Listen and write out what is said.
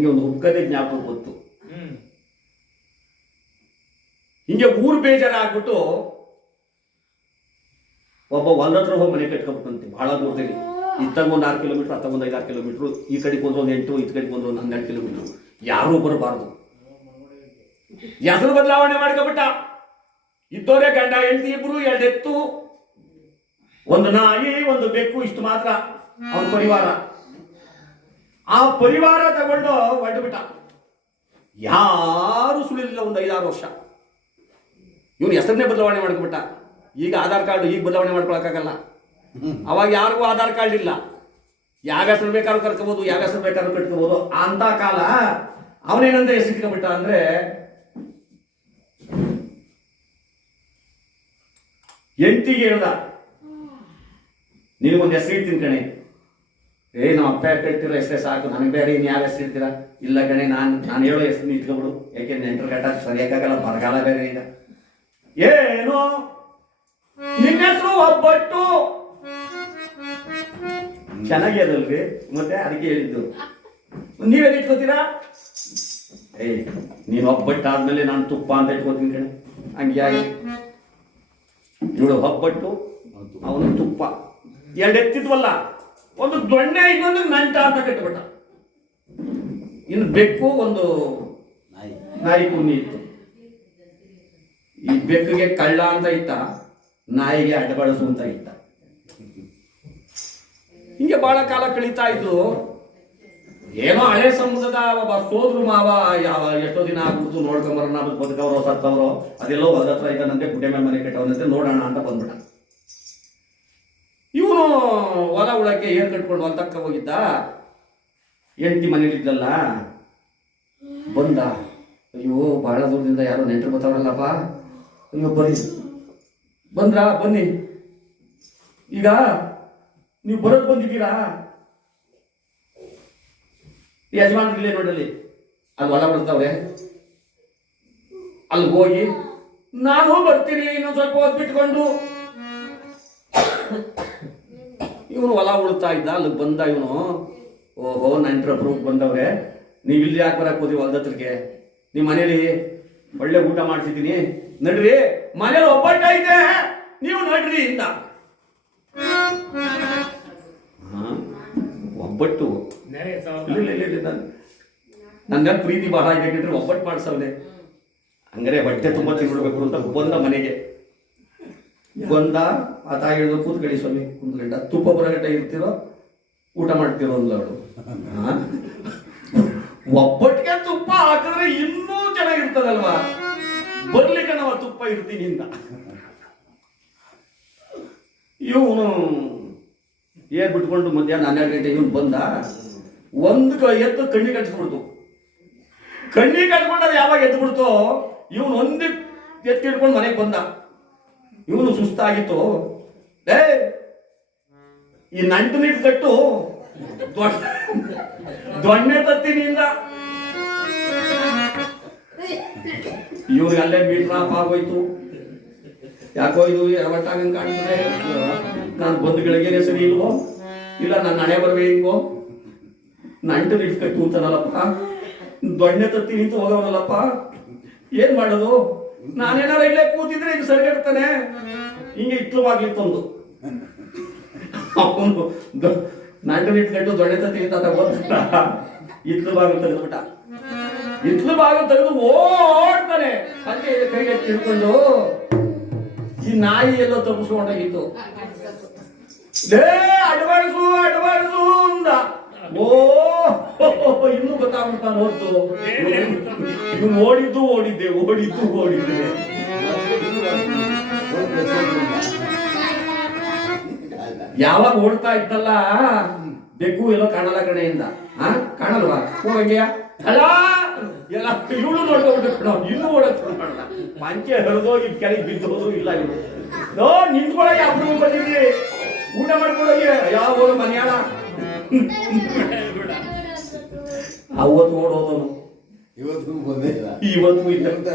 ಹಿಂಗೆ ಒಂದು ಹುಕ್ಕದೆ ಜ್ಞಾಪಕ ಗೊತ್ತು. ಹಿಂಗೆ ಊರು ಬೇಜಾರಾಗ್ಬಿಟ್ಟು ಒಬ್ಬ ಒಂದ್ರ ಹೋಗಿ ಮನೆ ಕಟ್ಕೊಬಿಟ್ಟಂತೆ ಬಹಳ ದೂರದಲ್ಲಿ. ಇತ್ತಾಗ ಒಂದು ಆರು ಕಿಲೋಮೀಟರ್ ಅತ್ತಾಗ ಒಂದು ಐದಾರು ಕಿಲೋಮೀಟರ್ ಈ ಕಡೆಗೆ ಬಂದ್ರೆ ಒಂದು ಎಂಟು ಇತ್ತ ಕಡೆಗೆ ಬಂದ್ರೆ ಒಂದು ಹನ್ನೆರಡು ಕಿಲೋಮೀಟರ್. ಯಾರೂ ಬರಬಾರ್ದು. ಹೆಸರು ಬದಲಾವಣೆ ಮಾಡ್ಕೊಬಿಟ್ಟ. ಇದ್ದೋರೆ ಗಂಡ ಹೆಂಡತಿ ಇಬ್ರು ಎರಡು ಎತ್ತು ಒಂದು ನಾಯಿ ಒಂದು ಬೆಕ್ಕು ಇಷ್ಟು ಮಾತ್ರ. ಅವನ ಪರಿವಾರ. ಆ ಪರಿವಾರ ತಗೊಂಡು ಹೊರಟುಬಿಟ್ಟ ಯಾರು ಸುಳಿಲಿಲ್ಲ ಒಂದು ಐದಾರು ವರ್ಷ. ಇವನು ಹೆಸರನ್ನೇ ಬದಲಾವಣೆ ಮಾಡ್ಕೊಬಿಟ್ಟ ಈಗ ಆಧಾರ್ ಕಾರ್ಡ್ ಈಗ ಬದಲಾವಣೆ ಮಾಡ್ಕೊಳಕ್ಕಾಗಲ್ಲ. ಅವಾಗ ಯಾರಿಗೂ ಆಧಾರ್ ಕಾರ್ಡ್ ಇಲ್ಲ. ಯಾವ ಹೆಸರು ಬೇಕಾದ್ರೂ ಕರ್ಕೋಬಹುದು ಯಾವ ಹೆಸರು ಬೇಕಾದ್ರೂ ಕಟ್ಕೋಬಹುದು ಅಂತ ಕಾಲ ಅವನೇನಂದ್ರೆ ಹೆಸರಿಟ್ಕೊಂಡ್ಬಿಟ್ಟ ಅಂದ್ರೆ ಎಂಟಿಗೆ ಹೇಳ್ದ ನಿನಗೊಂದು ಹೆಸರು ಇಡ್ತೀನಿ ಕಣೆ. ಏ ನಮ್ಮ ಅಪ್ಪ ಕಟ್ತಿರೋ ಹೆಸರೇ ಸಾಕು, ನನಗೆ ಬೇರೆ ಇನ್ನು ಯಾವ ಹೆಸರು ಇಡ್ತೀರಾ? ಇಲ್ಲ ಕಣೆ, ನಾನು ನಾನು ಹೇಳೋ ಹೆಸರು ಇಟ್ಕೊಬಿಡು. ಯಾಕೆ ನೆಂಟರು ಕಟ್ಟ ಸರಿಯಾಗಲ್ಲ ಬರಗಾಲ ಬೇರೆ ಈಗ. ಏನು ನಿನ್ನ ಹೆಸರು ಒಬ್ಬಟ್ಟು. ಚೆನ್ನಾಗಿರಲ್ರಿ ಮತ್ತೆ ಅದಕ್ಕೆ ಹೇಳಿದ್ದು. ನೀವೇನು ಇಟ್ಕೋತೀರಾ? ಏಯ್, ನೀನು ಒಬ್ಬಟ್ಟು ಆದ್ಮೇಲೆ ನಾನು ತುಪ್ಪ ಅಂತ ಇಟ್ಕೋತೀನಿ ಕಣೆ. ಹಂಗೆ ಆಗಿ. ಇವಳು ಒಬ್ಬಟ್ಟು, ಅವನು ತುಪ್ಪ. ಎರಡು ಎತ್ತಿದ್ವಲ್ಲ? ಒಂದು ದೊಣ್ಣೆ ಇನ್ನೊಂದು ನಂಟ ಅಂತ ಕಟ್ಟಿಬಿಟ್ಟ. ಇನ್ನು ಬೆಕ್ಕು ಒಂದು ನಾಯಿ. ನಾಯಿ ಕುನಿ ಇತ್ತು. ಈ ಬೆಕ್ಕಿಗೆ ಕಳ್ಳ ಅಂತ ಇತ್ತ ನಾಯಿಗೆ ಅಡ್ಡಬಳಸು ಅಂತ ಇತ್ತ. ಹಿಂಗೆ ಬಹಳ ಕಾಲ ಕಳೀತಾ ಇದ್ರು ಏನೋ ಹಳೆ ಸಮುದ್ರದ ಒಬ್ಬ ಸೋದ್ರು ಮಾವ ಯಾವ ಎಷ್ಟೋ ದಿನ ಆಗ್ಬಿಡ್ತು ನೋಡ್ಕೊಂಬರೋಣ ಬದುಕವ್ರೋ ಸತ್ತವ್ರೋ ಅದೆಲ್ಲೋ ಹತ್ರ ಇದ್ದಾನಂತೆ ಗುಡ್ಡೆ ಮೇಲೆ ಮನೆ ಕಟ್ಟವನಂತೆ ನೋಡೋಣ ಅಂತ ಬಂದ್ಬಿಟ್ಟ. ಹೊಲ ಉಳಕ್ಕೆ ಏರ್ ಕಟ್ಕೊಂಡು ಹೊಲ್ತಕ್ಕ ಹೋಗಿದ್ದ? ಹೆಂಡತಿ ಮನೇಲಿದ್ದಲ್ಲ? ಬಂದ. ಅಯ್ಯೋ, ಬಹಳ ದೂರದಿಂದ ಯಾರೋ ನೆಂಟರು ಬರ್ತಾವಲ್ಲಪ್ಪ ಅಯ್ಯೋ, ಬನ್ನಿ. ಬಂದ್ರಾ, ಬನ್ನಿ. ಈಗ ನೀವು ಬರೋದು ಬಂದಿದ್ದೀರಾ? ಯಜಮಾನ್ರು ಇಲ್ಲೇ ನೋಡಲಿ. ಅಲ್ಲಿ ಹೊಲ ಬರ್ತಾವ್ರೆ ಅಲ್ಲಿಗೆ ಹೋಗಿ. ನಾನು ಬರ್ತೀನಿ, ಇನ್ನೊಂದು ಸ್ವಲ್ಪ ಹೊತ್ತು ಬಿಟ್ಕೊಂಡು. ಇವನು ಹೊಲ ಉಳ್ತಾ ಇದ್ದ ಅಲ್ಲಿಗೆ ಬಂದ ಇವನು. ಓಹೋ ನೆಂಟ್ರೊಬ್ರು ಬಂದವ್ರೆ. ನೀವು ಇಲ್ಲಿ ಯಾಕೆ ಬರಕ್ಕೆ ಹೋದ್ರಿ ಹೊಲದ ಹತ್ರಕ್ಕೆ? ನಿಮ್ಮ ಮನೇಲಿ ಒಳ್ಳೆ ಊಟ ಮಾಡ್ಸಿದ್ದೀನಿ ನಡ್ರಿ ಮನೇಲಿ ಒಬ್ಬಟ್ಟ ಐತೆ. ನೀವು ನಡ್ರಿ ಇಂದ. ಒಬ್ಬಟ್ಟು? ನೆರೆ ಇಲ್ಲ ಇಲ್ಲ ಇಲ್ಲ, ಇಲ್ಲ. ನನ್ನ ಪ್ರೀತಿ ಬಹಳ ಇದೆ ಒಬ್ಬಟ್ಟು ಮಾಡ್ಸವ್ನೆ. ಹಂಗಾರೆ ಬಟ್ಟೆ ತುಂಬ ತಿನ್ಬಿಡ್ಬೇಕು ಅಂತ ಬಂದ ಮನೆಗೆ. ಬಂದ ಆ ತಾಯಿ ಹೇಳಿದ್ರು ಕೂತ್ಕೊಳ್ಳಿ ಸ್ವಾಮಿ ಕುಂತ್ಕೊಂಡ ತುಪ್ಪ ಬರಗಟ್ಟ ಇರ್ತಿರೋ, ಊಟ ಮಾಡ್ತಿರೋ ಅಂದ್ಲು ಅವಳು. ಒಬ್ಬಟ್ಟಿಗೆ ತುಪ್ಪ ಹಾಕಿದ್ರೆ ಇನ್ನೂ ಚೆನ್ನಾಗಿರ್ತದಲ್ವಾ? ಬರ್ಲಿ ಕಣವ ತುಪ್ಪ ಇರ್ತೀನಿ ಅಂತ. ಇವನು ಏನ್ ಬಿಟ್ಕೊಂಡು ಮಧ್ಯಾಹ್ನ ಹನ್ನೆರಡು ಗಂಟೆ ಇವನು ಬಂದ, ಒಂದು ಎದ್ದು ಕಣ್ಣಿ ಕಟ್ಸ್ಬಿಡ್ತು ಕಣ್ಣಿ ಕಟ್ಕೊಂಡು ಅದು ಯಾವಾಗ ಎದ್ದು ಬಿಡ್ತು ಇವನು ಒಂದು ಎತ್ತಿ ಹಿಡ್ಕೊಂಡು ಮನೆಗೆ ಬಂದ. ಇವನು ಸುಸ್ತಾಗಿತ್ತು. ಏ, ಈ ನಂಟು ನಿಟ್ಟು ಕಟ್ಟು. ದೊಣ್ಣೆ ತತ್ತೀನಿ ಇಲ್ಲ. ಇವ್ರಿಗೆ ಅಲ್ಲೇ ಮೀಟರ್ ಆಫ್ ಆಗೋಯ್ತು. ಯಾಕೋ ಇದು ಎಡವಟ್ಟಾಗಂಗೆ ಕಾಣ್ತದೆ. ನಾನು ಬಂದು ಗಳಿಗೆನೆ ಸರಿ ಇಲ್ವೋ? ಇಲ್ಲ, ನನ್ನ ಹಣೆ ಬರ್ಬೇಕೋ ನಂಟು ನಿಟ್ಕಟ್ಟು ಅಂತಾರಲ್ಲಪ್ಪ ದೊಣ್ಣೆ ತತ್ತೀನಿ ಅಂತ ಹೋಗವನಲ್ಲಪ್ಪ ಏನ್ ಮಾಡೋದು? ನಾನೇನಾರ ಇಲ್ಲೇ ಕೂತಿದ್ರೆ ಇದು ಸರಿಗಡ್ತಾನೆ ಹಿಂಗೆ ಇಟ್ಲವಾಗ್ಲಿತ್ತೊಂದು ಅವನು ನಂಟು ನಿಟ್ಕಟ್ಟು ದೊಡ್ಡ ತತ್ತೀನಿ ಅಂತ ಇತ್ಲು ಬಾಗಿಲು ತೆಗೆದ್ಬಿಟ್ಟ. ಇತ್ಲು ಬಾಗಿಲು ತೆಗೆದು ಓಡ್ತಾನೆ. ಹಂಗೆ ಕೈಗೆ ತಿಳ್ಕೊಂಡು ಈ ನಾಯಿ ಎಲ್ಲ ತಪ್ಪಿಸ್ಕೊಂಡೋಗಿತ್ತು. ಲೇ ಅಡ್ವಾನ್ಸು ಅಡ್ವಾನ್ಸು ಅಂದ. ಓ ಇನ್ನೂ ಹೊರತು ಇವ್ನು ಓಡಿದ್ದು ಓಡಿದ್ದೆ ಓಡಿದ್ದು ಓಡಿದ್ದೆ. ಯಾವಾಗ ಓಡ್ತಾ ಇತ್ತಲ್ಲ? ಬೆಕ್ಕು ಎಲ್ಲೋ ಕಾಣಲ್ಲ ಕಡೆಯಿಂದ. ಹಾ ಕಾಣಲ್ವಾ ಹೋಗಂಗೆಯ ಎಲ್ಲ ಇವಳು ನೋಡ್ಕೊಂಡ್ಬಿಟ್ಟು ಕಣೋ ಇನ್ನೂ ಓಡಕ್ ಮಾಡಲ್ಲ. ಪಂಚೆ ಹರಿದೋಗಿ ಕೆಳಗೆ ಬಿದ್ದೋದು ಇಲ್ಲ ಇವನು ನೋ ನಿಂತ್ಕೊಳಗೆ ಅಪ್ರೂವ್ ಬಂದಿದ್ವಿ ಊಟ ಮಾಡ್ಕೊಳ್ಳೋಗಿ ಯಾವ ಮನೆಯಾಳ. ಅವತ್ತು ಓಡೋದನು ಇವತ್ತು ಬಂದೇ ಇಲ್ಲ ಇವತ್ತು ಇಲ್ಲ.